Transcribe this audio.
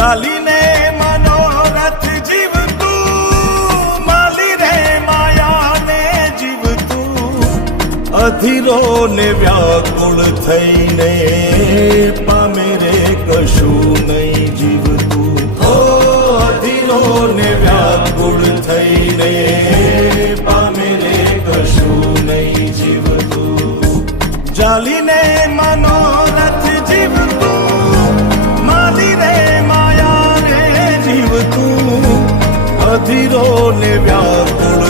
ચાલીને મનોરથ જીવતું, માલી રે માયાને જીવતું, અધીરો ને વ્યાકુળ થઈને પામે રે કશું નહીં જીવતું. ઓ અધીરો ને વ્યાકુળ થઈને પામે રે કશું નહીં જીવતું. ચાલીને મનોરથ જીવતું, માલી રે માયા રે જીવતું, અધીરો ને વ્યાકુળ